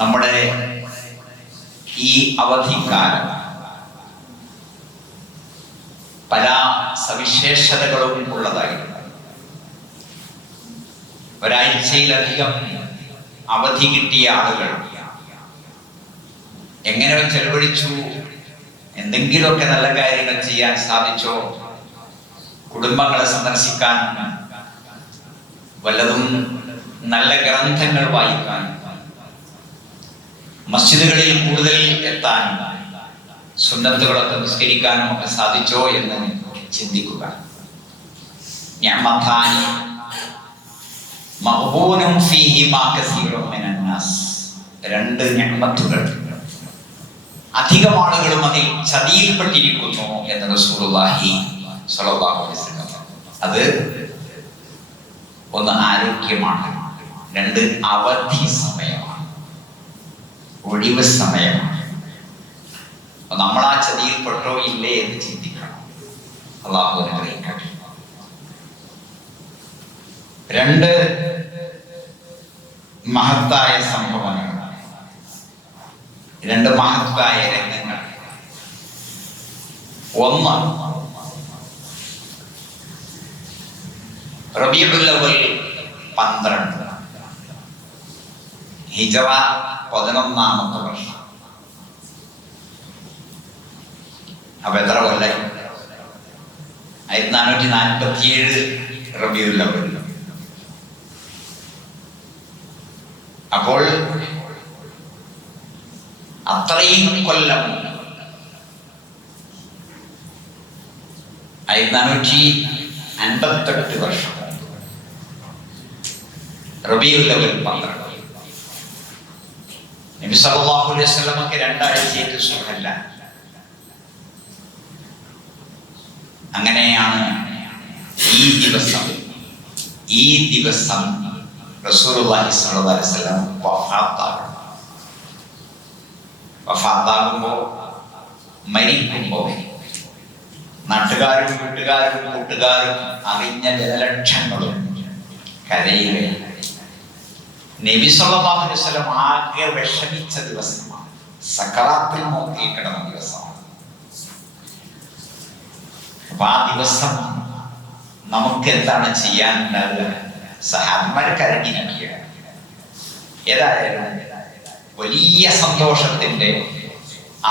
നമ്മുടെ ഈ അവധിക്കാലം. പല സവിശേഷതകളും ഉള്ളതായിരുന്നു. ഒരാഴ്ചയിലധികം അവധി കിട്ടിയ ആളുകൾ എങ്ങനെ ചെലവഴിച്ചു? എന്തെങ്കിലുമൊക്കെ നല്ല കാര്യങ്ങൾ ചെയ്യാൻ സാധിച്ചോ? കുടുംബങ്ങളെ സന്ദർശിക്കാൻ വല്ലതും നല്ല ഗ്രന്ഥങ്ങൾ വായിക്കാൻ മസ്ജിദുകളിൽ കൂടുതൽ എത്താൻ സുന്നത്തുകളൊക്കെ നിസ്കരിക്കാനും ഒക്കെ സാധിച്ചോ എന്ന് ചിന്തിക്കുക. രണ്ട് ഞമ്മത്തുകൾ അധികം ആളുകളും അതിൽ ചതിയിൽപ്പെട്ടിരിക്കുന്നു എന്ന് റസൂലുള്ളാഹി അലൈഹി വസല്ലം അത് ഒന്ന് ആരോഗ്യമാണ്. രണ്ട് അവധി ഒഴിവ് സമയമാണ് നമ്മൾ ആ ചതിയിൽപ്പെട്ടോ ഇല്ലേ എന്ന് ചിന്തിക്കണം. അള്ളാഹു അനുഗ്രഹിക്കട്ടെ രണ്ട് മഹത്തായ സംഭവങ്ങൾ. രണ്ട് മഹത്തായ രംഗങ്ങൾ. ഒന്ന് റബീഉൽ പന്ത്രണ്ട്. ഹിജറ പതിനൊന്നാമത്തെ വർഷം. അപ്പൊ എത്ര കൊല്ലായി? ആയിരത്തി നാനൂറ്റി നാൽപ്പത്തി ഏഴ് റബിയുള്ള കൊല്ലം അപ്പോൾ അത്രയും കൊല്ലം ആയിരത്തി നാനൂറ്റി അൻപത്തെട്ട് വർഷം. റബിയുള്ള കൊല്ലം പന്ത്രണ്ട്. നബി സല്ലല്ലാഹു അലൈഹി വസല്ലമക്ക് രണ്ടാഴ്ചയായിട്ട് സുഖമല്ല അങ്ങനെയാണ് ഈ ദിവസം ഈ ദിവസം റസൂലുള്ളാഹി സ്വല്ലല്ലാഹു അലൈഹി വസല്ലം വഫാത്താകും. വഫാത്താകുമ്പോൾ മരിക്കുമ്പോൾ നാട്ടുകാരും വീട്ടുകാരും കൂട്ടുകാരും അറിഞ്ഞ ജനലക്ഷങ്ങളും കരയുകയാണ്. നബി സല്ലല്ലാഹു അലൈഹി വസല്ലം ആകെ വിഷമിച്ച ദിവസമാണ്. സക്കറാത്തിൽ നോക്കി കിടന്ന ദിവസമാണ്. അപ്പൊ ആ ദിവസം നമുക്ക് എന്താണ് ചെയ്യാൻ ഉണ്ടാവുക? സഹാബന്മാർ കരഞ്ഞിരിക്കുക ഏതായാലും വലിയ സന്തോഷത്തിന്റെ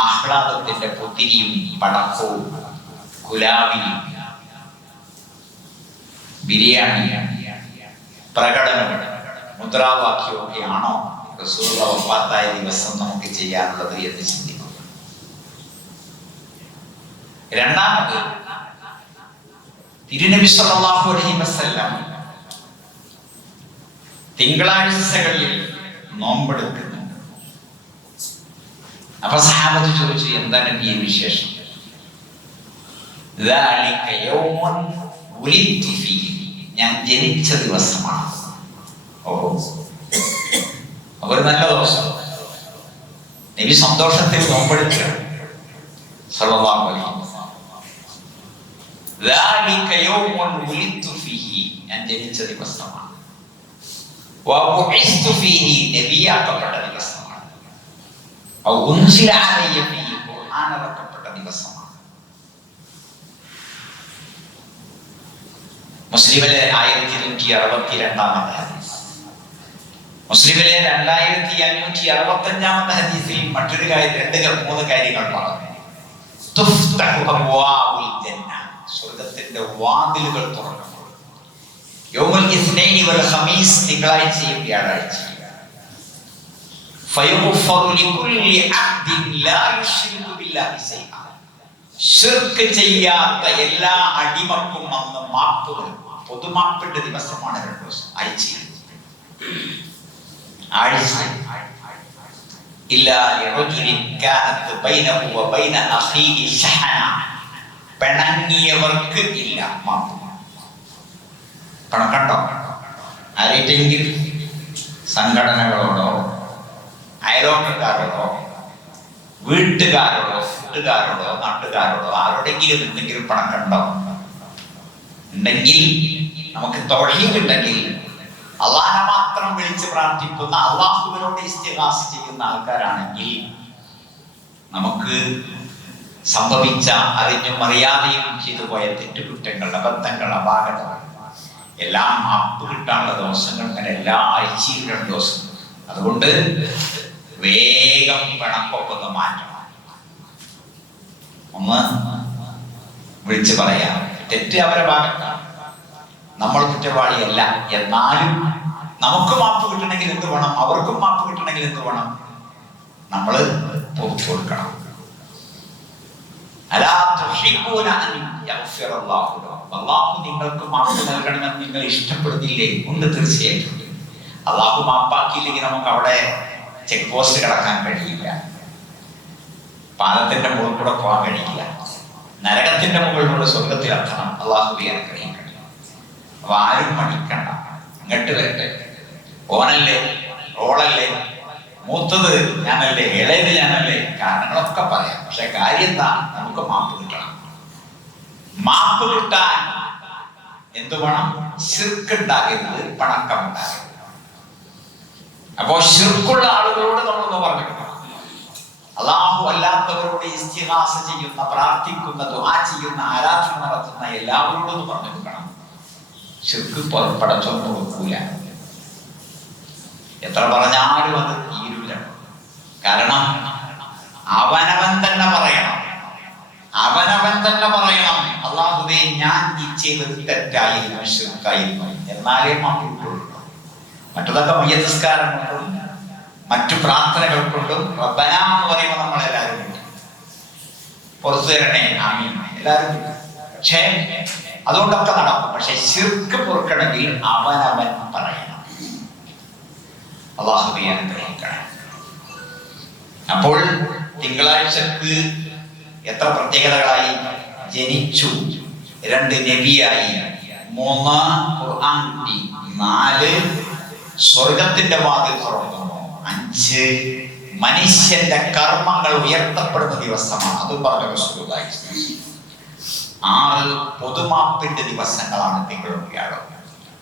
ആഹ്ലാദത്തിന്റെ പുത്തിരിയും പടക്കവും ഗുലാബിയും ബിരിയാണിയാണ് പ്രകടനവും മുദ്രാവാക്യമൊക്കെയാണോ? റസൂള്ള ഒപ്പാത്തായ ദിവസം നമുക്ക് ചെയ്യാനുള്ളത് എന്ന് ചിന്തിക്കുക രണ്ടാമത് തിരുനബി സല്ലല്ലാഹു അലൈഹി വസല്ലം തിങ്കളാഴ്ചകളിൽ നോമ്പെടുക്കുന്നുണ്ട്. അപ്പൊ സഹാബത്ത് ചോദിച്ചു എന്താ നബിയെ വിശേഷം? ഞാൻ ജനിച്ച ദിവസമാണ്. ഒരു നല്ല ദിവസം. നബി സന്തോഷത്തിൽ നോമ്പെടുക്കുകയാണ് ഞാൻ ജനിച്ച ദിവസമാണ്. നബിയാക്കപ്പെട്ട ദിവസമാണ്. ഖുർആാനിറക്കപ്പെട്ട ദിവസമാണ്. മുസ്ലിമിലെ ആയിരത്തി ഇരുന്നൂറ്റി അറുപത്തി രണ്ടാമത്തെ മുസ്ലിമിലെ രണ്ടായിരത്തി അഞ്ഞൂറ്റി അറുപത്തി അഞ്ചാമത്തെ ഹദീസിൽ മറ്റൊരു കാര്യം രണ്ട് മൂന്ന് കാര്യങ്ങൾ പറഞ്ഞു. സ്വർഗത്തിന്റെ വാതിലുകൾ തുറക്കപ്പെടും ചെയ്യാത്ത എല്ലാ അടിമക്കും അന്ന് മാപ്പ് പൊതുമാപ്പിന്റെ ദിവസമാണ് രണ്ടു ദിവസം. ആഴ്ചയിൽ. ആഴ്ച ഇല്ല ലറജുലിൻ കാനത്ത് ബൈനഹു വബൈന അഖീഹി ശഹന പിണങ്ങിയവർക്ക് ഇല്ല മാപ്പ്. പിണക്കണ്ടോ ആരെങ്കിലും സംഘടനകളോടോ അയലോക്കക്കാരോടോ വീട്ടുകാരോടോ കൂട്ടുകാരോടോ നാട്ടുകാരോടോ ആരോടെങ്കിലും എന്തെങ്കിലും പണക്കുണ്ടോ? ഉണ്ടെങ്കിൽ നമുക്ക് തൊഴിലുണ്ടെങ്കിൽ അള്ളാഹ മാത്രം വിളിച്ച് പ്രാർത്ഥിക്കുന്ന അള്ളാഹുവിനോട് ഇസ്തിഹാസ് ചെയ്യുന്ന ആൾക്കാരാണെങ്കിൽ നമുക്ക് സംഭവിച്ച അറിഞ്ഞും അറിയാതെയും ചെയ്തുപോയ തെറ്റുകുറ്റങ്ങൾ അബദ്ധങ്ങൾ അപാകതകൾ. എല്ലാം മാപ്പ് കിട്ടാനുള്ള ദിവസങ്ങൾ അങ്ങനെ എല്ലാ ആഴ്ചയും രണ്ട് ദിവസം. അതുകൊണ്ട് വേഗം പിണക്കൊക്കെ ഒന്ന് മാറ്റണം. ഒന്ന് വിളിച്ചു പറയാം. തെറ്റ് അവരെ ഭാഗത്താണ്. നമ്മൾ കുറ്റവാളിയല്ല. എന്നാലും നമുക്ക് മാപ്പ് കിട്ടണമെങ്കിൽ എന്ത് വേണം? അവർക്കും മാപ്പ് കിട്ടണമെങ്കിൽ എന്ത് വേണം? നമ്മൾ പുറത്തു കൊടുക്കണം. നിങ്ങൾക്ക് മാപ്പ് നൽകണമെന്ന് നിങ്ങൾ ഇഷ്ടപ്പെടുന്നില്ലേ? ഉണ്ട് തീർച്ചയായിട്ടും. അള്ളാഹു മാപ്പാക്കിയില്ലെങ്കിൽ നമുക്ക് അവിടെ ചെക്ക് പോസ്റ്റ് കടക്കാൻ കഴിയില്ല. പാലത്തിന്റെ മുകളിൽ കൂടെ പോകാൻ കഴിയില്ല. നരകത്തിന്റെ മുകളിലൂടെ സ്വർഗത്തിൽ എത്തണം. അള്ളാഹു അനുഗ്രഹിക്കണം അപ്പൊ ആരും മടിക്കണ്ട. അങ്ങട്ട് വരട്ടെ. ഓനല്ലേ? ഓളല്ലേ? മൂത്തത് ഞാനല്ലേ? ഇളയത് ഞാനല്ലേ? കാരണങ്ങളൊക്കെ പറയാം. പക്ഷെ കാര്യം എന്താ നമുക്ക് മാപ്പ് കിട്ടണം. മാപ്പ് കിട്ടാൻ എന്തു വേണം? ശിർക്കുണ്ടാകരുത്. പണക്കം ഉണ്ടാകരുത് അപ്പോ ശിർക്കുള്ള ആളുകളോട് നമ്മളൊന്ന് പറഞ്ഞു അള്ളാഹു അല്ലാത്തവരോട് ഇസ്തിഹാസ ചെയ്യുന്ന പ്രാർത്ഥിക്കുന്ന ദുആ ചെയ്യുന്ന ആരാധന നടത്തുന്ന എല്ലാവരോടും പറഞ്ഞു കൊടുക്കണം ശിർക്ക് പടച്ചൊന്നും കൊടുക്കൂല എത്ര പറഞ്ഞാലും അത് തീരൂല. കാരണം അവനവൻ തന്നെ പറയണം. അവനവൻ തന്നെ പറയണം. അള്ളാഹുവേ ഞാൻ ഈ ചെയ്തത് തെറ്റായിരുന്നു ശിർക്കായിരുന്നു. എന്നാലേ മാപ്പ് കിട്ടുള്ളൂ മറ്റതൊക്കെ മയ്യസ്കാരം കൊണ്ടും മറ്റു പ്രാർത്ഥനകൾ കൊണ്ടും റബ്ബന എന്ന് പറയുമ്പോൾ നമ്മൾ എല്ലാവരും പുറത്തു തരണേ ആമീൻ. എല്ലാവരും പക്ഷേ അതുകൊണ്ടൊക്കെ നടക്കും. പക്ഷെ ശിർക്ക് പൊറുക്കണമെങ്കിൽ അവനവൻ പറയണം. അള്ളാഹുബി അനുഗ്രഹിക്കണം. അപ്പോൾ തിങ്കളാഴ്ചക്ക് എത്ര പ്രത്യേകതകളായി? ജനിച്ചു. രണ്ട് നബിയായി. മൂന്ന് ഖുർആൻ നാല് സ്വർഗത്തിന്റെ വാതിൽ തുറക്കുന്നു. അഞ്ച് മനുഷ്യന്റെ കർമ്മങ്ങൾ ഉയർത്തപ്പെടുന്ന ദിവസമാണ്. അതും പറഞ്ഞു റസൂലുള്ളാഹി സ്വല്ലല്ലാഹു അലൈഹി വസല്ലം. ആറ് പൊതുമാപ്പിന്റെ ദിവസങ്ങളാണ് തിങ്കളും വ്യാഴം.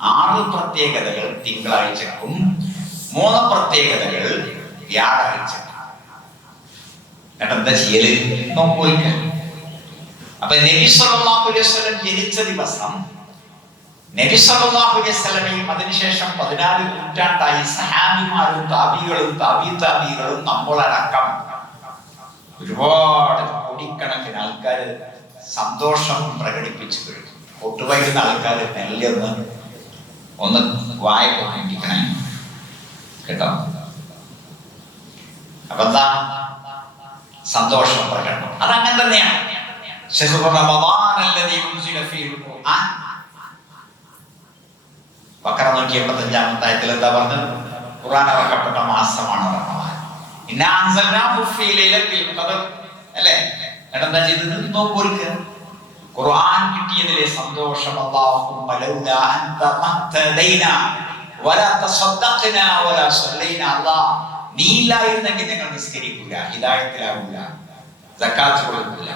ആറ് പ്രത്യേകതകൾ തിങ്കളാഴ്ചക്കും മൂന്ന് പ്രത്യേകതകൾ വ്യാഴാഴ്ചക്കും. നോക്കുക നബി സല്ലല്ലാഹു അലൈഹി വസല്ലം ജനിച്ച ദിവസം നബി സല്ലല്ലാഹു അലൈഹി അതിനുശേഷം പതിനാല് നൂറ്റാണ്ടായി സഹാബിമാരും താബികളും താബി താബികളും നമ്മളടക്കം ഒരുപാട് കോടിക്കണക്കിന് ആൾക്കാർ സന്തോഷം പ്രകടിപ്പിച്ചു കഴിഞ്ഞു. ഒട്ടുവൈകുന്ന ആൾക്കാർ നെല്ലൊന്ന് ഒന്ന് വായ കൊണ്ടിരിക്കണേ കേട്ടോ? അപ്പൊ എന്താ? സന്തോഷം പ്രകടനം. അത് അങ്ങനെ തന്നെയാണ് ബക്കറ നൂറ്റി എൺപത്തഞ്ചാമത്തെ ആയത്തിൽ എന്താ പറഞ്ഞത്? ഖുർആൻ ഇറക്കപ്പെട്ട മാസമാണ് റമദാൻ. അല്ലേ? എന്താ ചെയ്തത്? നോക്കുക ഖുർആൻ കിട്ടിയതിലെ സന്തോഷം അല്ലാഹുമ്മ ലൗലാ അൻത മഹ്തദൈനാ. വലാ തസദ്ദഖ്നാ വലാ സല്ലൈനാ. അല്ലാഹ് നീ ഇല്ലായിരുന്നെങ്കിൽ ഞങ്ങൾ നിസ്കരിക്കൂല ഹിദായത്തിലാവൂല സക്കാത്ത് കൊടുക്കൂല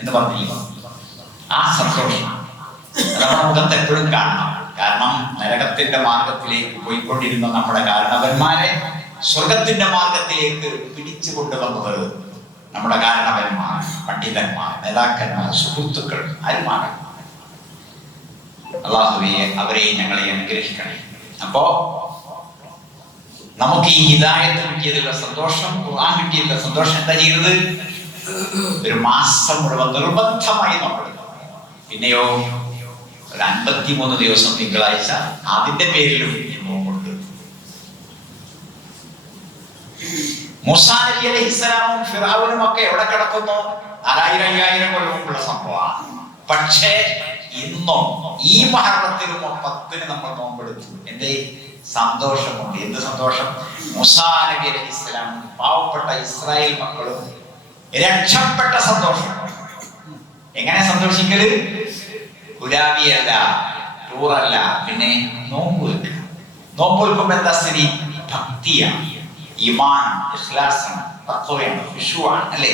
എന്ന് പറഞ്ഞില്ല? ആ സന്തോഷം. നമ്മുടെ മുഖത്ത് എപ്പോഴും കാണണം. കാരണം നരകത്തിന്റെ മാർഗത്തിലേക്ക് പോയിക്കൊണ്ടിരുന്ന നമ്മുടെ കാരണവന്മാരെ സ്വർഗത്തിന്റെ മാർഗത്തിലേക്ക് പിടിച്ചു കൊണ്ടുവന്നത് നമ്മുടെ കാരണവന്മാർ പണ്ഡിതന്മാർ നേതാക്കന്മാർ സുഹൃത്തുക്കൾ ആരുമാണ് അള്ളാഹുവിയെ അവരെയും ഞങ്ങളെ അനുഗ്രഹിക്കണേ അപ്പോ നമുക്ക് ഈ ഹിദായത്ത് കിട്ടിയതിലുള്ള സന്തോഷം ഖുർആൻ കിട്ടിയതിലുള്ള സന്തോഷം എന്താ ചെയ്യുന്നത്? ഒരു മാസം മുഴുവൻ നിർബന്ധമായി നമ്മൾ പിന്നെയോ ഒരു അൻപത്തിമൂന്ന് ദിവസം തിങ്കളാഴ്ച അതിന്റെ പേരിലും മൂസാ നബി അലൈഹി ഒക്കെ എവിടെ കിടക്കുന്നു? നാലായിരം അയ്യായിരം കൊല്ലം മുമ്പുള്ള സംഭവമാണ്. പക്ഷേ ഇന്നും ഈ മരണത്തിലും പത്തിന് നമ്മൾ നോമ്പെടുത്തു. എന്തേ? സന്തോഷമുണ്ട്. എന്ത് സന്തോഷം? മുസാ നബി പാവപ്പെട്ട ഇസ്രായേൽ മക്കളും രക്ഷപ്പെട്ട സന്തോഷം. എങ്ങനെ സന്തോഷിക്കൽ? ഗുലാബിയല്ല ടൂറല്ല പിന്നെ നോമ്പ് വെക്കുക. നോമ്പ് വെക്കുമ്പോ എന്താ സ്ഥിതി? ഭക്തിയാണ്. ഇമാൻ ഇഖ്ലാസാണ് തഖ്വയാണ് വിഷുവാണ് അല്ലേ?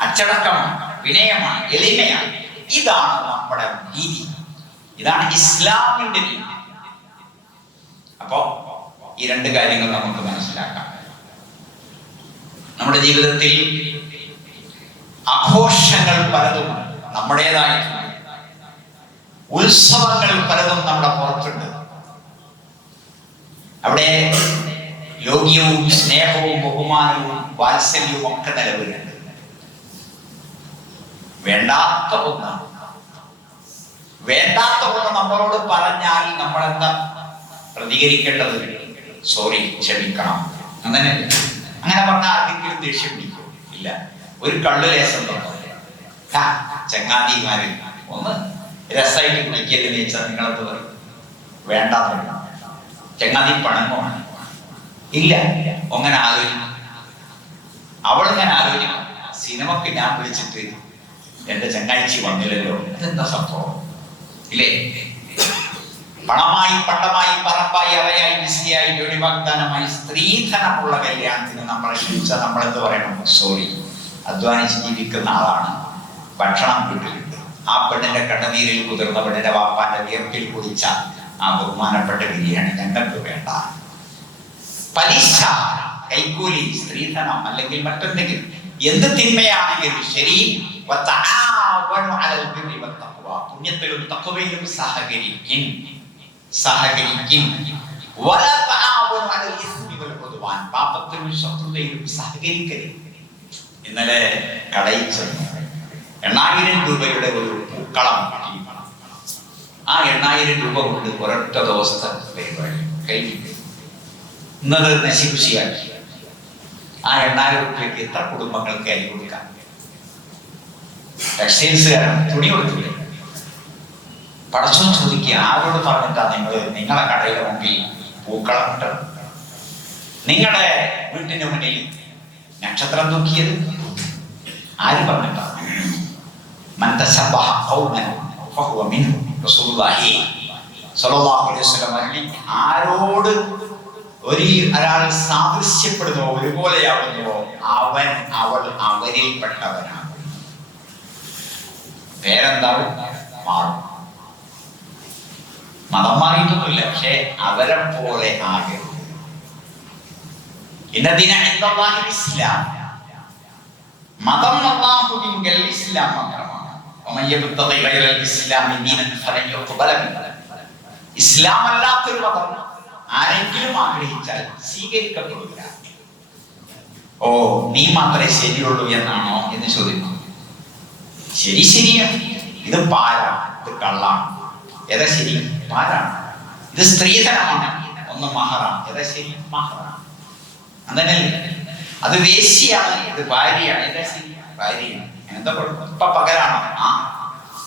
അച്ചടക്കമാണ് വിനയമാണ് എളിമയാണ്. ഇതാണ് നമ്മുടെ രീതി ഇതാണ് ഇസ്ലാമിന്റെ രീതി അപ്പോ ഈ രണ്ട് കാര്യങ്ങൾ നമുക്ക് മനസ്സിലാക്കാം. നമ്മുടെ ജീവിതത്തിൽ ആഘോഷങ്ങൾ പലതും നമ്മുടേതായിട്ടുണ്ട് ഉത്സവങ്ങൾ പലതും നമ്മുടെ പുറത്തുണ്ട്. അവിടെ ലോക്യവും സ്നേഹവും ബഹുമാനവും വാത്സല്യവും ഒക്കെ നിലവിലുണ്ട്. വേണ്ടാത്ത ഒന്നാണ് വേണ്ടാത്ത ഒന്ന് നമ്മളോട് പറഞ്ഞാൽ നമ്മൾ എന്താ പ്രതികരിക്കേണ്ടത് സോറി ക്ഷമിക്കണം. അങ്ങനെ അങ്ങനെ പറഞ്ഞാൽ ആർക്കെങ്കിലും ദേഷ്യം പിടിക്കും. ഇല്ല. ഒരു കള്ളു ലേശം ചങ്ങാതിമാരിൽ ഒന്ന് രസമായിട്ട് കുളിക്കരുത് വെച്ചാൽ നിങ്ങളെന്ത് പറയും? വേണ്ട ചങ്ങാതി പണങ്ങോ ഇല്ല. അങ്ങനെ ആലോചിക്കും. അവളിങ്ങനെ ആലോചിക്കും. സിനിമക്ക് ഞാൻ വിളിച്ചിട്ട് എന്റെ ചങ്ങാഴ്ചി വന്നില്ലല്ലോ. അതെന്താ സംഭവം? ഇല്ലേ? പണമായി പണ്ടമായി പറമ്പായി അവയായി ബിസിയായി ജോലി വാഗ്ദാനമായി സ്ത്രീധനമുള്ള കല്യാണത്തിന് നമ്മളെ ക്ഷണിച്ചാൽ നമ്മളെന്ത് പറയണം? സോറി അധ്വാനിച്ച് ജീവിക്കുന്ന ആളാണ്. ഭക്ഷണം വീട്ടിലുണ്ട് ആ പെണ്ണിന്റെ കണ്ണുനീരിൽ കുതിർന്ന പെണ്ണിന്റെ വാപ്പാന്റെ വിയർപ്പിൽ കുടിച്ച ആ ബഹുമാനപ്പെട്ട ബിരിയാണി ഞങ്ങൾക്ക് വേണ്ട. പലിശ കൈക്കൂലി സ്ത്രീധനം അല്ലെങ്കിൽ മറ്റെന്തെങ്കിലും എന്ത് തിന്മയാണെങ്കിലും ശരി. പുണ്യത്തിലും തക്കവയിലും സഹകരിക്കും. സഹകരിക്കും. പാപത്തിലും ശത്രുതയിലും സഹകരിക്കരുത്. ഇന്നലെ കടയിൽ ചെന്നു എണ്ണായിരം രൂപയുടെ ഒരു പൂക്കളം ആ എണ്ണായിരം രൂപ കൊണ്ട് ഒരൊറ്റ ദിവസത്തെ പരിപാടി കഴിഞ്ഞു. നിങ്ങൾ നശിക്കുശിയാക്കി ആ എണ്ണായിരം റുപ്യക്ക് എത്ര കുടുംബങ്ങൾക്ക് അരി കൊടുക്കാം. ടെക്സ്റ്റൈൽസുകാരൻ തുണി കൊടുത്തില്ലേ? പടച്ചോ ചോദിക്കുക ആരോട് പറഞ്ഞിട്ടാ നിങ്ങൾ നിങ്ങളെ കടയുടെ മുമ്പിൽ പൂക്കളമുണ്ട് ഇട്ടത്? നിങ്ങളുടെ വീട്ടിന് മുന്നിൽ നക്ഷത്രം തൂക്കിയത്? ആര് പറഞ്ഞിട്ടാണ് ആരോട് ഒരു ഒരാൾ സാദൃശ്യപ്പെടുന്നുവോ ഒരുപോലെയാവുന്നുവോ അവൻ അവൾ അവരിൽപ്പെട്ടവനാകും പേരെന്താവും മാറും മതം മാറിയിട്ടൊന്നുമില്ല പക്ഷെ അവരെ പോലെ ആകരുത് ഇന്നതിന ഇസ്ലാം. മതം അള്ളാഹുവിങ്കൽ ഇസ്ലാം മാത്രമാണ്. ഇസ്ലാം അല്ലാത്തൊരു മതം ആരെങ്കിലും ആഗ്രഹിച്ചാൽ സ്വീകരിക്കപ്പെടില്ല. ഓ. നീ മാത്രമേ ശരിയുള്ളൂ എന്നാണോ എന്ന് ചോദിക്കും ശരി ശരിയാണ് ഇത് പാരാ ഇത് കള്ളാണ്. ഏതാ ശരി? പാരാണ്. ഇത് സ്ത്രീധനമാണ്. ഒന്ന് മഹറാണ്. ഏതാ ശരി? മഹറാണ്. അങ്ങനല്ലേ? അത് വേശിയാണ് ഇത് ഭാര്യയാണ്. ഏതാ ശരി? ഭാര്യയാണ്. എന്താ കുഴപ്പം? ഇപ്പൊ പകലാണോ? ആ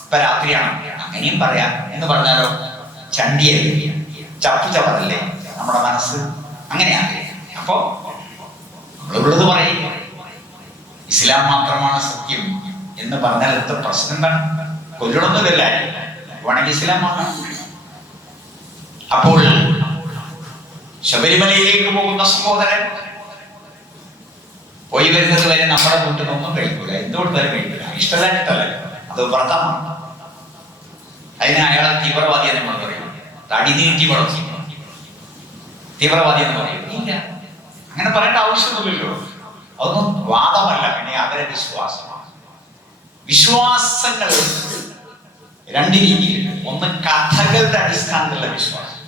ഇപ്പൊ രാത്രിയാണോ? അങ്ങനെയും പറയാം. എന്ന് പറഞ്ഞാലോ? ചണ്ടിയല്ലേ? ചപ്പു ചവറല്ലേ നമ്മുടെ മനസ്സ് അങ്ങനെയാണ് അപ്പോ നമ്മളിവിടുന്ന് പറയും ഇസ്ലാം മാത്രമാണ് സത്യം എന്ന് പറഞ്ഞാൽ എത്ര പ്രശ്നം എന്താണ് കൊല്ലണമൊന്നുമില്ല വേണമെങ്കിൽ ഇസ്ലാമാണ് അപ്പോൾ ശബരിമലയിലേക്ക് പോകുന്ന സഹോദരൻ പോയി വരുന്നത് വരെ നമ്മുടെ കൂട്ടിനൊന്നും കഴിക്കൂല. എന്തുകൊടുത്താലും കഴിക്കൂല? ഇഷ്ടമല്ലാഞ്ഞിട്ടല്ല. അത് വ്രതമാണ്. അതിന് അയാളെ തീവ്രവാദി എന്ന് നമ്മൾ പറയും. തടി നീട്ടി വളർത്തി. തീവ്രവാദി എന്ന് പറയും. ഇല്ല. അങ്ങനെ പറയേണ്ട ആവശ്യമൊന്നുമില്ലല്ലോ. അതൊന്നും വാദമല്ല പിന്നെ അവരെ വിശ്വാസമാണ്. വിശ്വാസങ്ങൾ രണ്ട് രീതിയിൽ ഒന്ന് കഥകളുടെ അടിസ്ഥാനത്തിലുള്ള വിശ്വാസം.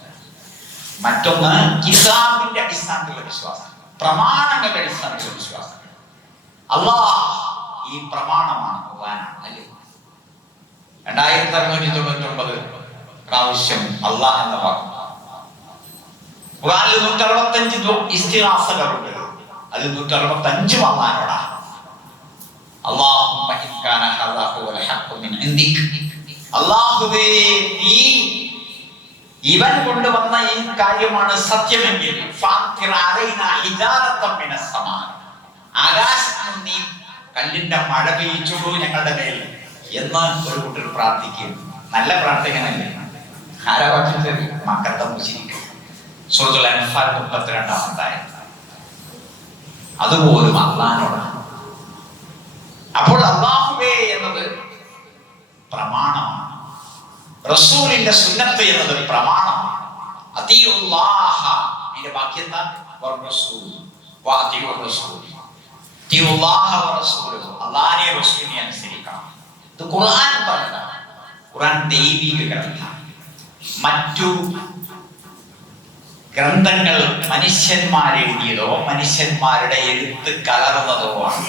മറ്റൊന്ന് കിതാബിന്റെ അടിസ്ഥാനത്തിലുള്ള വിശ്വാസം. പ്രമാണങ്ങളുടെ അടിസ്ഥാനത്തിലുള്ള വിശ്വാസം. അള്ളാഹ് ഈ പ്രമാണമാണ് ഖുർആനാണ് അല്ലേ? രണ്ടായിരത്തി അറുന്നൂറ്റി തൊണ്ണൂറ്റി ഒമ്പത് പ്രാവശ്യം അള്ളാഹ് എന്ന വാക്ക്. ഖുർആനിൽ നൂറ്റി അറുപത്തഞ്ച് ഇസ്തിഹാസകളുണ്ട്. അതിൽ നൂറ്റി അറുപത്തി അഞ്ചും നീ ഇവൻ കൊണ്ടുവന്ന ഈ കാര്യമാണ് സത്യമെങ്കിൽ കല്ലിന്റെ മഴ പെയ്യിച്ചുള്ളൂ ഞങ്ങളുടെ മേൽ. എന്ന് ഒരു കൂട്ടർ പ്രാർത്ഥിക്കും. നല്ല പ്രാർത്ഥനയല്ലേ? ആരാ പറഞ്ഞത് മക്കത്തെ മുസ്ലിം. സുഹൃത്തുക്കൾ അൻഫാൽ മുപ്പത്തിരണ്ടാമത്തായ അതുപോലും അള്ളഹാനോടാണ് അപ്പോൾ അള്ളാഹുവേ എന്നത് പ്രമാണമാണ്. റസൂലിന്റെ സുന്നത്ത് എന്നത് പ്രമാണമാണ്. ഇതിന്റെ ബാക്കി എന്താ? റസൂലിനെ അനുസരിക്കണം. ഇത് ഖുർആൻ പറഞ്ഞതാണ്. ഖുർആൻ ദൈവിക ഗ്രന്ഥം മറ്റു ഗ്രന്ഥങ്ങൾ മനുഷ്യന്മാരെഴുതിയതോ മനുഷ്യന്മാരുടെ എഴുത്ത് കലർന്നതോ ആണ്.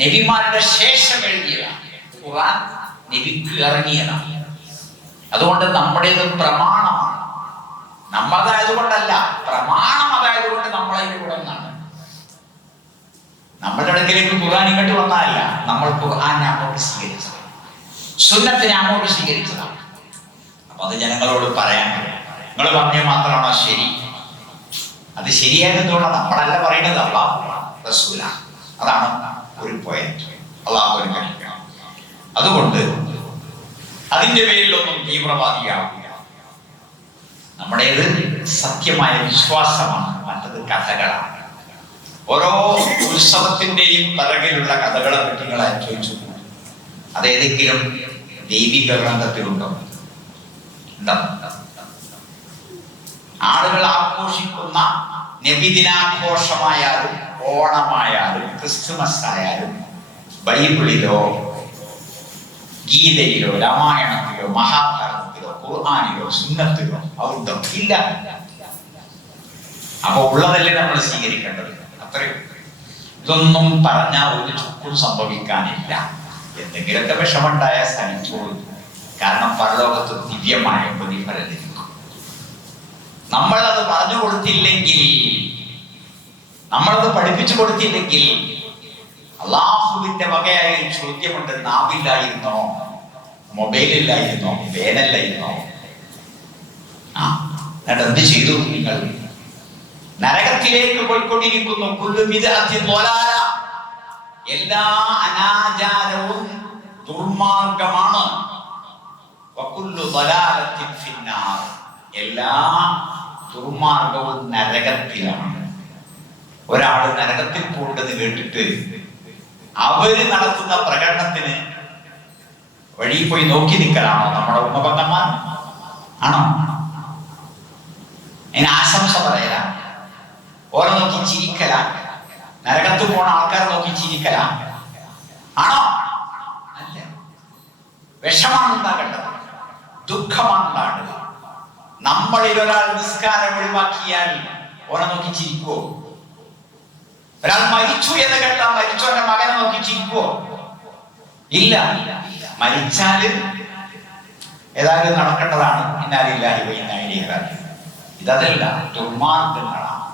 നബിമാരുടെ ശേഷം എഴുതിയതാണ് നബിക്ക് ഇറങ്ങിയതാണ് അതുകൊണ്ട് നമ്മുടേത് പ്രമാണമാണ്. നമ്മളതായതുകൊണ്ടല്ല പ്രമാണം അതായതുകൊണ്ട് നമ്മളതിന്റെ കൂടെ ഒന്നാണ് നമ്മുടെ അടുക്കിലേക്ക് ഖുർആൻ ഇങ്ങോട്ട് വന്നതല്ല നമ്മൾ ഖുർആനെ അങ്ങോട്ട് സ്വീകരിച്ചത്. സുന്നത്തിനെ അങ്ങോട്ട് സ്വീകരിച്ചതാണ്. അപ്പൊ അത് ജനങ്ങളോട് പറയാൻ നിങ്ങൾ പറഞ്ഞ മാത്രമാണോ ശരി? അത് ശരിയായതുകൊണ്ട് നമ്മളല്ല പറയുന്നത് അള്ളാഹു റസൂലാണ് അതാണ് ഒരു പോയിന്റ് അള്ളാഹു കഴിക്കണം അതുകൊണ്ട് അതിന്റെ പേരിലൊന്നും തീവ്രവാദിയാവില്ല നമ്മുടേത് സത്യമായ വിശ്വാസമാണ്. മറ്റത് കഥകളാണ്. ഓരോ ഉത്സവത്തിന്റെയും പിറകിലുള്ള കഥകളെ പറ്റി നിങ്ങൾ ചോദിച്ചു അതേതെങ്കിലും ദൈവിക ഗ്രന്ഥത്തിലുണ്ടോ? ആളുകൾ ആഘോഷിക്കുന്ന നബിദിനാഘോഷമായാലും ഓണമായാലും ക്രിസ്തുമസ് ആയാലും ബൈബിളിലോ ഗീതയിലോ രാമായണത്തിലോ മഹാഭാരതത്തിലോ ഖുർആാനിലോ സുന്നത്തിലോ ഔദ്ധം ഇല്ല. അപ്പൊ ഉള്ളതല്ലേ നമ്മൾ സ്വീകരിക്കേണ്ടത്? അത്രയും ഇതൊന്നും പറഞ്ഞാൽ ഒരു ചുക്കും സംഭവിക്കാനില്ല. എന്തെങ്കിലുമൊക്കെ വിഷമുണ്ടായ സഹിച്ചോളൂ. കാരണം പരലോകത്ത് ദിവ്യമായ പ്രതിഫലം ലഭിക്കും നമ്മൾ അത് പറഞ്ഞു കൊടുത്തില്ലെങ്കിൽ നമ്മളത് പഠിപ്പിച്ചു കൊടുത്തില്ലെങ്കിൽ അള്ളാഹുവിന്റെ വകയായ ചോദ്യമുണ്ട്. നാവില്ലായിരുന്നോ? മൊബൈലില്ലായിരുന്നോ? വേനല്ലായിരുന്നോ ആ എന്ത് ചെയ്തു നിങ്ങൾ? നരകത്തിലേക്ക് പോയിക്കൊണ്ടിരിക്കുന്നു. എല്ലാ അനാചാരവും ദുർമാർഗമാണ്. എല്ലാ ദുർമാർഗവും നരകത്തിലാണ്. ഒരാൾ നരകത്തിൽ പോകേണ്ടത് കേട്ടിട്ട് അവർ നടത്തുന്ന പ്രകടനത്തിന് വഴി പോയി നോക്കി നിൽക്കലാണോ നമ്മുടെ ഉമ്മബന്ധന്മാർ? ആണോ? അതിന് ആശംസ പറയല. ഓരോ നോക്കി ചിരിക്കല. നരകത്ത് പോണ ആൾക്കാരെ നോക്കി ചിരിക്കല. ആണോ? അല്ല. വിഷമാണ് ഉണ്ടാകേണ്ടത് ഉണ്ടാകേണ്ടത് നമ്മളിൽ ഒരാൾ നിസ്കാരം ഒഴിവാക്കിയാൽ ഓനെ നോക്കി ചിരിക്കുവോ? ഒരാൾ മരിച്ചു എന്ന് കേട്ടാൽ മരിച്ചവന്റെ മകനെ നോക്കി ചിരിക്കുവോ? ഇല്ല. മരിച്ചാൽ ഏതായാലും നടക്കേണ്ടതാണ്. ഇന്നാലില്ലാഹി ഇതല്ല ദുർമാർഗങ്ങളാണ്.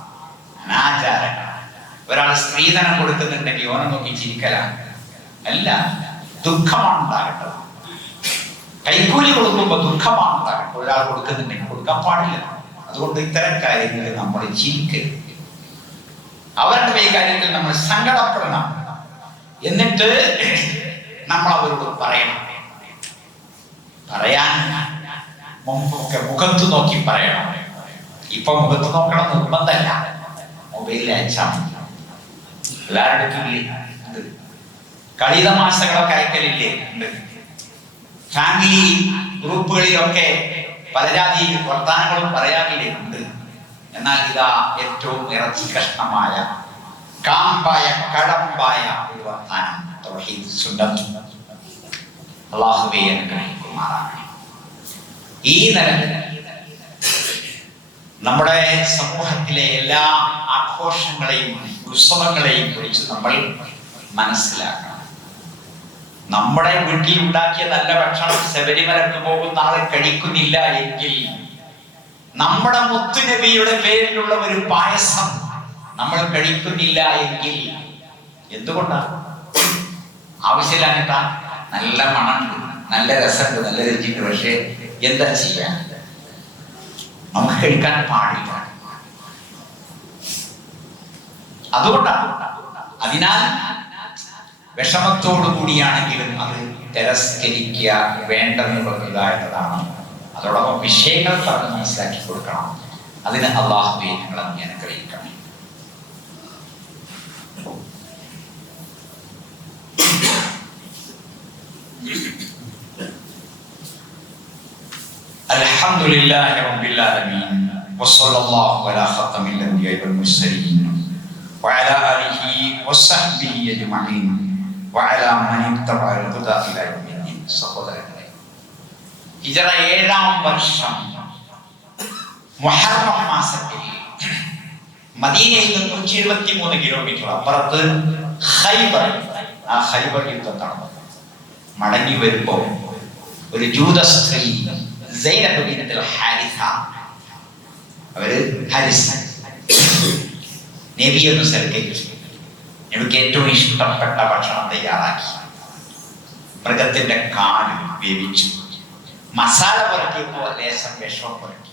അനാചാരങ്ങളാണ്. ഒരാൾ സ്ത്രീധനം കൊടുക്കുന്നുണ്ടെങ്കിൽ ഓനെ നോക്കി ചിരിക്കലാണ്. അല്ല ദുഃഖമാണ് ഉണ്ടാകേണ്ടത് കൈക്കൂലി കൊടുക്കുമ്പോൾ ദുഃഖമാണ് ഒരാൾ കൊടുക്കുന്നുണ്ടെങ്കിൽ കൊടുക്കാൻ പാടില്ല. അതുകൊണ്ട് ഇത്തരം കാര്യങ്ങളിൽ നമ്മൾ ചിരിക്കരുത് അവരുടെ ഈ കാര്യത്തിൽ നമ്മൾ സങ്കടപ്പെടണം. എന്നിട്ട് നമ്മൾ അവരോട് പറയണം. പറയാൻ മുമ്പൊക്കെ മുഖത്ത് നോക്കി പറയണം. ഇപ്പൊ മുഖത്ത് നോക്കണം നിർബന്ധമല്ല മൊബൈലിൽ അയച്ചാൽ എല്ലാവരുടെ കളിതമാശകളൊക്കെ അയക്കലില്ലേ? ഉണ്ട്. ഫാമിലി ഗ്രൂപ്പുകളിലൊക്കെ പലജാതി വർത്തമാനങ്ങളും ഉണ്ട് എന്നാൽ ഇതാ ഏറ്റവും ഇറച്ചി കഷ്ണമായ കാമ്പായ കടമ്പായ ഒരു വർത്താനം തൗഹീദ് അനുഗ്രഹിക്കുമാറാണ് ഈ നിലയിൽ നമ്മുടെ സമൂഹത്തിലെ എല്ലാ ആഘോഷങ്ങളെയും ഉത്സവങ്ങളെയും കുറിച്ച് നമ്മൾ മനസ്സിലാക്കണം. നമ്മുടെ വീട്ടിൽ ഉണ്ടാക്കിയ നല്ല ഭക്ഷണം ശബരിമലക്ക് പോകുന്ന ആൾ കഴിക്കുന്നില്ല എങ്കിൽ നമ്മുടെ മുത്തുനബിയുടെ പേരിലുള്ള ഒരു പായസം നമ്മൾ കഴിക്കുന്നില്ല എങ്കിൽ എന്തുകൊണ്ടാണ് ആവശ്യമില്ലാഞ്ഞിട്ടാ? നല്ല മണമുണ്ട് നല്ല രസമുണ്ട് നല്ല രുചിയുണ്ട്. പക്ഷേ എന്താ ചെയ്യാൻ നമുക്ക് കഴിക്കാൻ പാടില്ല. അതുകൊണ്ടാണ് അതിനാൽ വിഷമത്തോടു കൂടിയാണെങ്കിലും അത് തിരസ്കരിക്കുക വേണ്ടെന്ന് വെക്കുക എന്നതാണ് അതോടൊപ്പം വിഷയങ്ങൾ പറഞ്ഞ് മനസ്സിലാക്കി കൊടുക്കണം അതിന് അള്ളാഹുബെ ഞങ്ങൾ നീ അനുഗ്രഹിക്കണം الحمد لله رب العالمين وصلى الله على خاتم الانبياء والمرسلين وعلى اله وصحبه اجمعين സഹോദരങ്ങളെ ഹിജറ ഏഴാം വർഷം മൊഹർമം മാസത്തിൽ മദീനയിൽ നിന്ന് നൂറ്റി എഴുപത്തി മൂന്ന് കിലോമീറ്റർ അപ്പുറത്ത് ഹൈബർ ആ ഹൈബർ യുദ്ധം നടന്നു മടങ്ങി വരുമ്പോൾ ഒരു ജൂത സ്ത്രീ ഹാരിസ. അവർ ഹാരിസ്. നബിയൊന്ന് സൽക്കരിച്ചു നബിക്ക് ഏറ്റവും ഇഷ്ടപ്പെട്ട ഭക്ഷണം തയ്യാറാക്കി മൃഗത്തിന്റെ കാലും വേവിച്ചു. മസാല പുറക്കിയപ്പോ ലേശം വിഷം പുറക്കി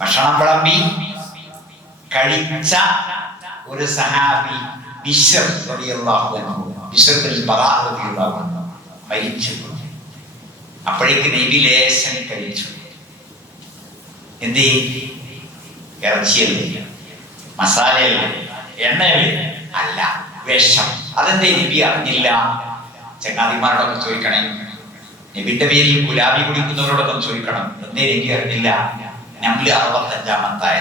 ഭക്ഷണം വിളമ്പി കഴിച്ച ഒരു സഹാബി ബിഷർ മരിച്ചു. അപ്പോഴേക്ക് നബി ലേശം കഴിച്ചു. എന്ത് ഇറച്ചിയല്ലേ? മസാലയല്ല? എണ്ണയല്ല? അല്ല വിഷം. അതെന്താ നബി അറിഞ്ഞില്ല? ചങ്ങാതിമാരോടൊക്കെ ചോദിക്കണേ. നബിന്റെ പേരിൽ ഗുലാബി കുടിക്കുന്നവരോടൊക്കെ ചോദിക്കണം. എന്തേ നബി അറിഞ്ഞില്ല? നമ്മൾ അറുപത്തഞ്ചാമത്തെ.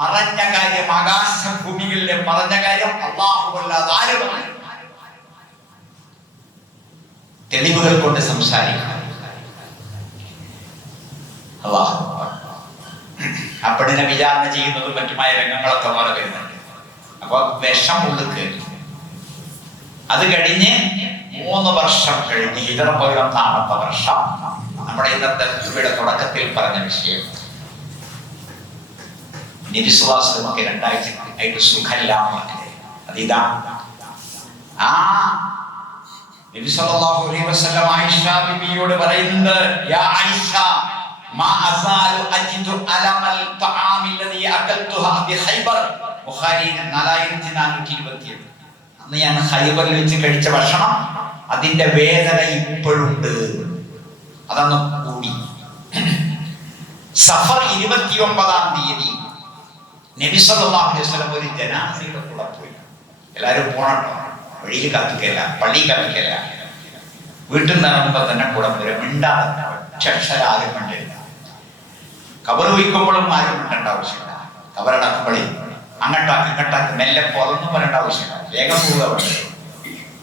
മറഞ്ഞ കാര്യം ആകാശ ഭൂമികളിലെ മറഞ്ഞ കാര്യം അള്ളാഹുവല്ലാതെ ആരും തെളിവുകൾ കൊണ്ട് സംസാരിക്കണം. പെണ്ണിനെ വിചാരണ ചെയ്യുന്നതും മറ്റുമായ രംഗങ്ങളൊക്കെ വേറെ വരുന്നുണ്ട്. അപ്പൊ വിഷം ഉള്ളിൽ കയറി. അത് കഴിഞ്ഞ് മൂന്ന് വർഷം കഴിഞ്ഞ് ഹിജറ പതിനൊന്നാമത്തെ വർഷം നമ്മുടെ ഇന്നത്തെ ഋതുവിടെ തുടക്കത്തിൽ പറഞ്ഞ വിഷയം. നിരുസ്വാസമൊക്കെ രണ്ടാഴ്ച ആയിട്ട് സുഖമില്ലാമല്ലേ അതിതാ. ആ നബി സല്ലല്ലാഹു അലൈഹി വസല്ലം ആയിഷ ബിബിയോട് പറയുന്നത് യാ ആയിഷ മാ ബി ബുഖാരി 4427 അന്ന് ഞാൻ ഖൈബറിൽ വെച്ച് കഴിച്ച ഭക്ഷണം അതിന്റെ വേദന ഇപ്പോഴുണ്ട്. അതന്ന് കൂടി. സഫർ ഇരുപത്തിയൊമ്പതാം തീയതി നബി സല്ലല്ലാഹു അലൈഹി വസല്ലം ഒരു ജനാസയുടെ കൂടെ പോയി. എല്ലാവരും പോണട്ടോ വഴിയിൽ കത്തിക്കല്ല പള്ളി കത്തിക്കല്ല. വീട്ടിൽ നിന്ന് ഇറങ്ങുമ്പോൾ തന്നെ കൂടെ വരും മിണ്ടാതെ ഒറ്റക്ഷരം ആരും കണ്ടില്ല കബർ വയ്ക്കുമ്പോഴും ആരും മിണ്ടേണ്ട ആവശ്യമില്ല. കബറടക്കുമ്പോഴേ അങ്ങോട്ടാക്കി ഇങ്ങോട്ടാക്കി മെല്ലെ പുറന്നു വരേണ്ട ആവശ്യമില്ല. വേഗം പോവുക അവിടെ.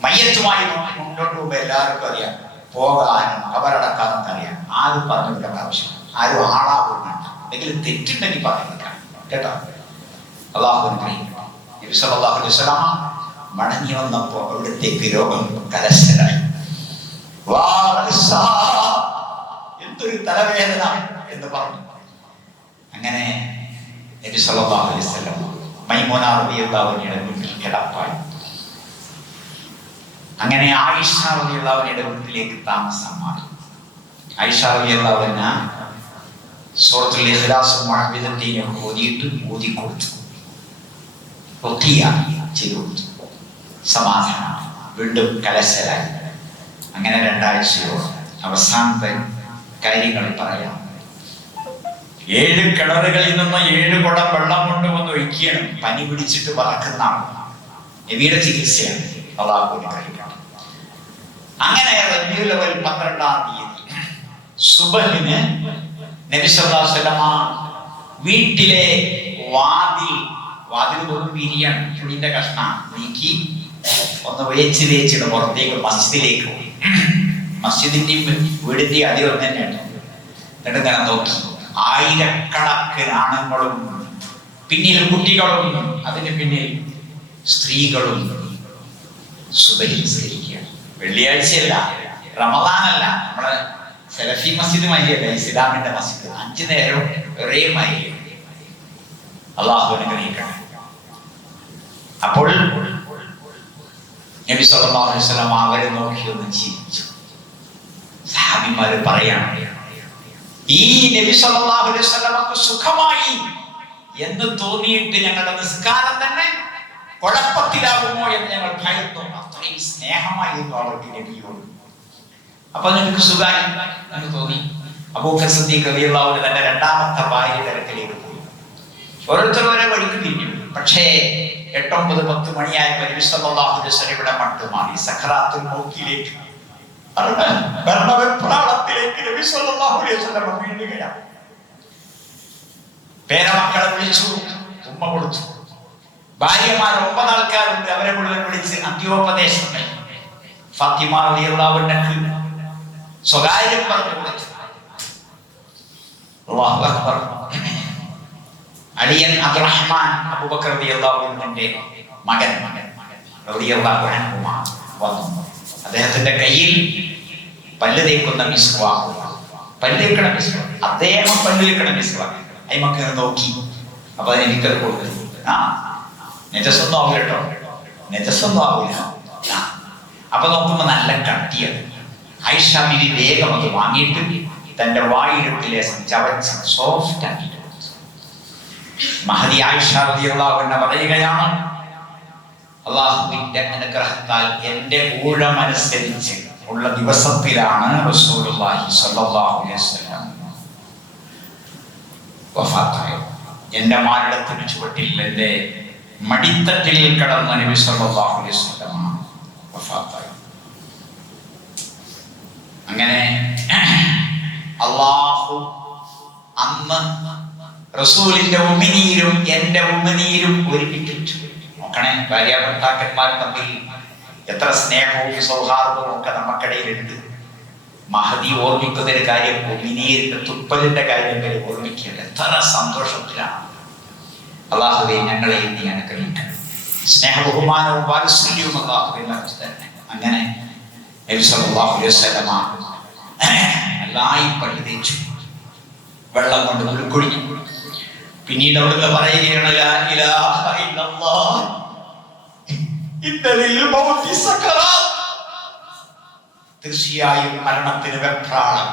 മയ്യത്തുമായി മുന്നോട്ട് പോകുമ്പോൾ എല്ലാവർക്കും അറിയാം. പോകാനും കബറടക്കാനും അറിയാം. ആരും പറഞ്ഞു വിടേണ്ട ആവശ്യമില്ല. ആരും ആളാവും വേണ്ട. തെറ്റുണ്ടെങ്കിൽ നിൽക്കാം കേട്ടോ? അള്ളാഹു വസല്ലമ മടങ്ങി വന്നപ്പോ അവിടത്തേക്ക് രോഗം കലശലായി വാ എന്തൊരു തലവേദന എന്ന് പറഞ്ഞു. അങ്ങനെ നബി സല്ലല്ലാഹു അലൈഹി വസല്ലം മൈമൂന റളിയല്ലാഹു അൻഹയുടെ വീട്ടിൽ കിടപ്പായി. അങ്ങനെ ആയിഷ റളിയല്ലാഹു അൻഹയുടെ വീട്ടിലേക്ക് താമസം മാറി ആയിഷ റളിയല്ലാഹു അൻഹ സൂറത്തുൽ ഇഖ്ലാസ് മുഅവ്വിദത്തീനും ഓതിയിട്ട് ഓതി കൊടുത്തു. ഒത്തിയ ചെയ്തു കൊടുത്തു. സമാധാനം. വീണ്ടും കലശലായി. അങ്ങനെ രണ്ടാഴ്ചയോളം അവസാനത്തെ കാര്യങ്ങൾ പറയാം. ഏഴ് കിണറുകളിൽ നിന്ന് ഏഴ് കുടം വെള്ളം കൊണ്ടുവന്ന് ഒഴിക്കണം പനി പിടിച്ചിട്ട് പറക്കുന്ന നബിയുടെ ചികിത്സയാണ്. അള്ളാഹു കഴിക്കണം അങ്ങനെ റബീഉൽ ലെവൽ പന്ത്രണ്ടാം തീയതി സുബഹിന് നബി വീട്ടിലെ വാതിൽ വാതിൽ വെറും വീരിയാണ്. പുളിന്റെ കഷ്ണം നീക്കി ഒന്ന് വേച്ച് വേച്ചിട്ട് പുറത്തേക്ക് മസ്ജിദിലേക്ക് പോയി. മസ്ജിദിന്റെയും വീടിന്റെയും അതിൽ ഒന്ന് തന്നെയാണ്. എന്നിട്ട് നോക്കി. ആയിരക്കണക്കിന് ആണുങ്ങളും പിന്നിൽ കുട്ടികളും അതിന് പിന്നിൽ സ്ത്രീകളും സുബഹി നിസ്കരിക്കുകയാണ് വെള്ളിയാഴ്ചയല്ല റമദാനല്ല. നമ്മൾ സെലഫി മസ്ജിദ് മരിയല്ല ഇസ്ലാമിന്റെ മസ്ജിദ്. അഞ്ചു നേരം ഒരേ മരി അള്ളാഹു അനുഗ്രഹിക്കണം അപ്പോൾ നബി സല്ലല്ലാഹു അലൈഹി വസല്ലം അവരെ നോക്കി ഒന്ന് ചിരിച്ചു. സഹാബിമാര് പറയാണ് ഈ നബി സല്ലല്ലാഹു അലൈഹി വസല്ലമക്ക് സുഖമായി എന്ന് തോന്നിയിട്ട് ഞങ്ങളുടെ നിസ്കാരം തന്നെ കുഴപ്പത്തിലാകുമോ എന്ന് ഞങ്ങൾ ഭയന്നു. അത്രയും സ്നേഹമായിരുന്നു അവർക്ക് നബിയോട്. അപ്പൊ നിങ്ങൾക്ക് സുഖമായി എന്ന് തോന്നി. അബൂക്കർ സിദ്ദീഖ് റളിയല്ലാഹു തന്റെ രണ്ടാമത്തെ ഭാര്യ തരത്തിലേക്ക് പോയി. ഓരോരുത്തരും ഓരോ വഴിക്ക് തിരിഞ്ഞു. പക്ഷേ എട്ടൊമ്പത് പത്ത് മണിയായ ഇവിടെ മട്ടുമാറി സഖറാത്തുൽ മൗത്തിലേക്ക് ഭരണവെപ്രാളത്തിലേക്ക് നബി സല്ലല്ലാഹു അലൈഹി വസല്ലം വീഴുകയാണ്. പേരമക്കളെ വിളിച്ചു ഉമ്മ കൊടുത്തു. ഭാര്യമാർ ഒമ്പത് ആൾക്കാരുണ്ട് അവരെ മുഴുവൻ വിളിച്ച് അന്ത്യോപദേശം നൽകി. ഫാത്തിമ സ്വകാര്യം പറഞ്ഞു കൊടുത്തു. അല്ലാഹു അക്ബർ. അലിയൻ അബ്ദുറഹ്മാൻ അബൂബക്കർ റളിയല്ലാഹുവിന്റെ മകൻ മകൻ റളിയല്ലാഹു അൻഹുമാ വന്നു. അദ്ദേഹത്തിന്റെ കയ്യിൽ പല്ല് തേക്കുന്ന മിസ്വാക്ക് പല്ല് തേക്കണ മിസ്വാക്ക് അദ്ദേഹം പല്ല് തേക്കണ മിസ്വാക്ക് അതിമ നോക്കി. അപ്പൊ അതിന് എനിക്കത് കൊടുക്കുന്നു ആ നെജസ്സൊന്നും ആവില്ല കേട്ടോ നെജസ്സൊന്നും ആവില്ല. അപ്പൊ നോക്കുമ്പോ നല്ല കട്ടിയത് ഐഷ ബിബി വേഗം അത് വാങ്ങിയിട്ട് തന്റെ വായുരത്തിലെ ചവച്ച് സോഫ്റ്റ് ആക്കിയിട്ട് മഹതി ആയിഷ പറയുകയാണ് അള്ളാഹുവിന്റെ അനുഗ്രഹത്താൽ എന്റെ ഊഴമനുസരിച്ച് ഉള്ള ദിവസത്തിലാണ് റസൂലുള്ളാഹി അലൈഹി മാരടത്തിന് ചുവട്ടിൽ എന്റെ മടിത്തട്ടിൽ കിടന്ന നബി അലൈഹി അങ്ങനെ അള്ളാഹു അന്ന് റസൂലിന്റെ ഉമിനീരും എന്റെ ഉമിനീരും ഒരുമിപ്പിച്ചു. നോക്കണേ ഭാര്യാഭർത്താക്കന്മാർ തമ്മിൽ എത്ര സ്നേഹവും സൗഹാർദ്ദവും ഒക്കെ നമുക്കിടയിലുണ്ട് മഹതി ഓർമ്മിക്കുന്നതിന് കാര്യം ഉമിനീരിന്റെ തുപ്പലിന്റെ കാര്യം വരെ ഓർമ്മിക്കുക എത്ര സന്തോഷത്തിലാണ്. അള്ളാഹുവെ ഞങ്ങളെ നീ അനുഗ്രഹിക്കണം സ്നേഹ ബഹുമാനവും വാത്സല്യവും അള്ളാഹുവെ നിറച്ചു തന്നെ അങ്ങനെ നബി സല്ലല്ലാഹു അലൈഹി വസല്ലമ നന്നായി പള്ളി തേച്ചു വെള്ളം കൊണ്ട് മുഴുക്കൊഴിഞ്ഞു പിന്നീട് അവിടുന്ന് പറയുകയാണ് തീർച്ചയായും മരണത്തിന് വെപ്രാളം.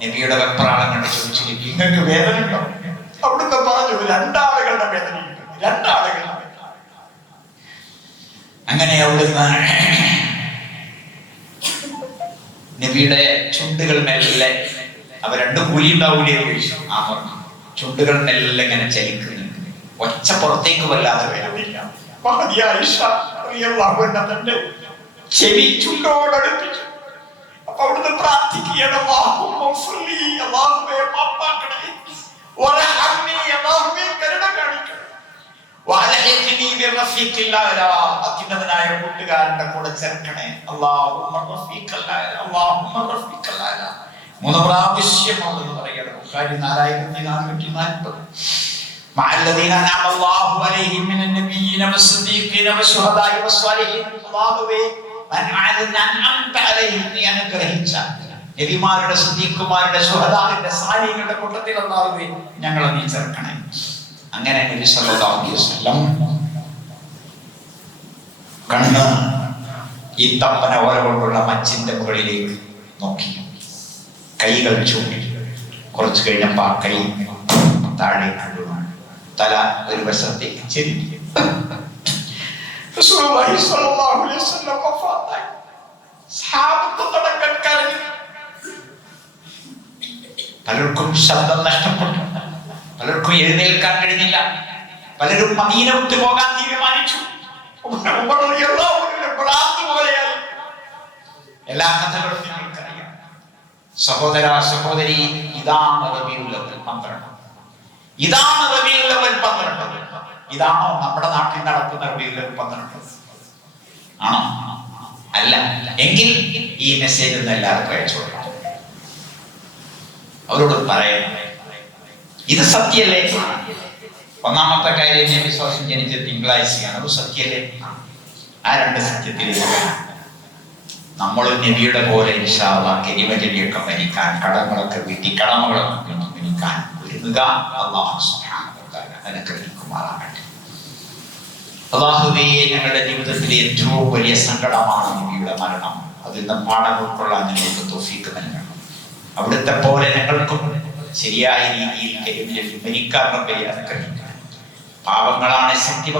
നബിയുടെ വെപ്രാളം കണ്ട് ചോദിച്ചിരിക്കും നിങ്ങൾക്ക് വേദന ഉണ്ടോ? അവിടുന്ന് പറഞ്ഞു രണ്ടാളുകളുടെ വേദനയുണ്ട് രണ്ടാളുകളുടെ അങ്ങനെ അവിടുന്ന് നബിയുടെ ചുണ്ടുകൾ മെല്ലെ അവ രണ്ടും കൂലി ഉണ്ടാവൂലേ ആ പറഞ്ഞു ചുണ്ടുകൾ മെല്ലെ ഇങ്ങനെ ചലിക്കുന്നുണ്ട് ഒച്ച പുറത്തേക്ക് വല്ലാതെ വരവില്ല തന്റെ ചെവി ചുണ്ടോടടുപ്പിച്ചു അപ്പൊ അവിടുന്ന്. അത്യുന്നതനായ കൂട്ടുകാരന്റെ കൂടെ ചേർക്കണേ. മൂന്ന് പ്രാവശ്യമാണെന്ന് പറയണം നാലായിരത്തി നാനൂറ്റി നാൽപ്പത്. مع الذين أنعم الله عليهم من النبيين والصديقين والشهداء والصالحين അല്ലാഹുവേ അൻഅംത അലൈഹിം നീ അനുഗ്രഹിച്ച നബിമാരുടെ സുദ്ദീഖുമാരുടെ ശുഹദാവിന്റെ സാലികളുടെ കൂട്ടത്തിൽ അല്ലാഹുവേ ഞങ്ങളെ നീ ചേർക്കണേ അങ്ങനെ നബി സല്ലല്ലാഹു അലൈഹി വസല്ലം കണ്ണ് ഈ തപ്പന ഓല കൊണ്ടുള്ള മച്ചിന്റെ മുകളിലേക്ക് നോക്കി കൈകൾ ചൂണ്ടി കുറച്ചു കഴിഞ്ഞപ്പോ ആ കൈ താഴേക്ക് വീണു. തല ഒരു വശത്തേക്ക്. പലർക്കും ശബ്ദം നഷ്ടപ്പെട്ടു. പലർക്കും എഴുന്നേൽക്കാൻ കഴിഞ്ഞില്ല. പലരും മദീന വിട്ടു പോകാൻ തീരുമാനിച്ചു. എല്ലാ കഥകളും നിങ്ങൾക്കറിയാം സഹോദര സഹോദരി ഇതാണ് അവ്വൽ പന്ത്രണ്ട്. ഇതാണ് റബിയുൽ അവൽ പന്ത്രണ്ട്. ഇതാണോ നമ്മുടെ നാട്ടിൽ നടക്കുന്ന റബിയുൽ അവൽ പന്ത്രണ്ട്? ആണോ? അല്ല. എങ്കിൽ ഈ മെസ്സേജ് ഒന്ന് എല്ലാവർക്കും അയച്ചു കൊടുക്കണം. അവരോട് പറയണം. ഇത് സത്യല്ലേ? ഒന്നാമത്തെ കാര്യം ഞാൻ വിശ്വാസം ജനിച്ച തിങ്കളാഴ്ചയാണ്. അത് സത്യല്ലേ? ആ രണ്ട് സത്യത്തിലേക്ക് നമ്മൾ നബിയുടെ പോലെ ഇൻഷാള്ള കരിവലിയൊക്കെ മരിക്കാൻ കടങ്ങളൊക്കെ വീട്ടി കടമകളൊക്കെ മരിക്കാൻ ഒരുങ്ങുക അള്ളാഹു തആല അനുഗ്രഹിക്കുമാറാകട്ടെ അള്ളാഹുവേ ഞങ്ങളുടെ ജീവിതത്തിലെ ഏറ്റവും വലിയ സങ്കടമാണ് നബിയുടെ മരണം അതിൽ നിന്ന് പാഠം ഉൾക്കൊള്ളാൻ ഞങ്ങൾക്ക് തോഫീക്ക് നൽകണം അവിടുത്തെ പോലെ ഞങ്ങൾക്കും ശരിയായ രീതിയിൽ കരിമിനെ മരിക്കാൻ പാവങ്ങളാണ് ശക്തി